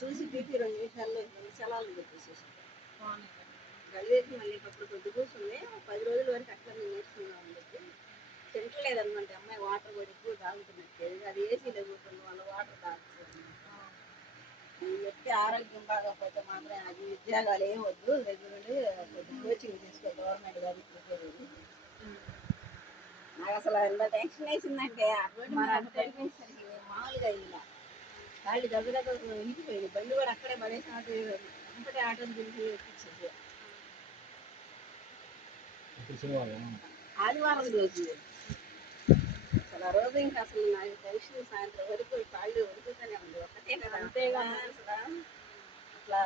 చూసి బీపీ 2 నిమిషాల్లో సెలవులు పెట్టేసేసి గడివేసి మళ్ళీ అప్పుడు కొద్ది కూర్చుంది 10 రోజుల వరకు అట్లా నేర్చుకున్నాం అని చెప్పి తింటలేదన్నమాట. అమ్మాయి వాటర్ కూడా ఎక్కువ తాగుతున్నట్టు, అది ఏసీలో కూర్చుంది వాళ్ళు వాటర్ తాగుతుంది అని చెప్పి ఆరోగ్యం బాగోకపోతే మాత్రం అది ఉద్యోగాలు ఏం వద్దు, దగ్గర కొద్ది కోచింగ్ తీసుకో గవర్నమెంట్ గారికి ప్రిపేర్ అయ్యి. నాకు అసలు ఎంత టెన్షన్ వేసిందంటే ఆ రోడ్డు మీద పడిపోయేసరికి మామూలుగా ఇలా కాళ్ళు దగ్గర ఇంటిపోయింది, బండి కూడా అక్కడే పడేసినట్టు ఇంకటే ఆటోని తిరిగి ఎక్కించింది. ఆదివారం రోజు అసలు ఆ రోజు ఇంకా అసలు నాకు టెన్షన్ సాయంత్రం వరకు కాళ్ళు ఉడుకుతూనే ఉంది. ఒకటే కదా అంతేగా అసలు అట్లా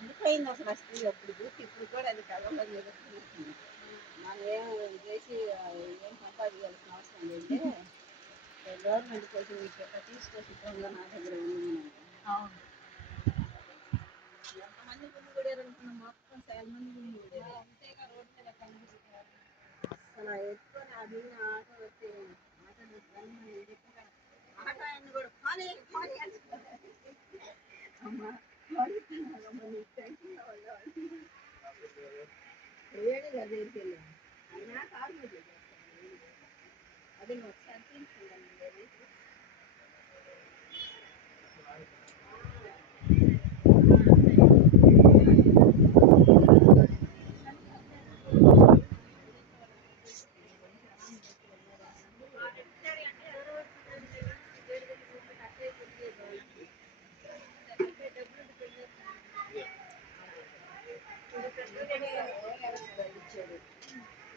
ఉండిపోయింది అసలు స్త్రీ అప్పుడు చూసి ఇప్పుడు కూడా అది కళ్ళలో జరుగుతుంది. మనం ఏం చేసి ఏం సంపాదించాల్సిన అవసరం లేదు, గవర్నమెంట్ కోసం తీసుకొచ్చి నా దగ్గర ఉంది. ఎంతమంది గుండు కొడారు అనుకున్నాం, మొత్తం 7 మంది గుండు కొడారు. అంతేగా రోడ్డు మీద కనిపిస్తున్నారు. అసలు ఎత్తుకొని అది ఆటో వచ్చి ఆటో ఆయన కూడా పోనీ పోనీ అమ్మా ఏడు అదే అయినా కాదు అది ఒకసారి తీసుకుంటాను.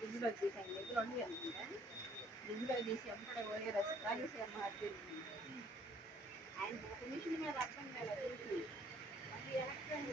ఇందులో తీసాను దగ్గర ఉంది అనుకుంటా, ఇందులో తీసి అప్పుడే ఓఆర్ఎస్ తాగేసి ఆయన ఒక మిషన్ మీద అర్థం కాదు చూసి మళ్ళీ ఎలక్ట్రానిక్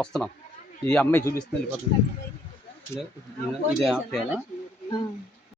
వస్తున్నాం. ఈ అమ్మాయి చూపిస్తుంది, వెళ్ళిపోతుంది. ఇదే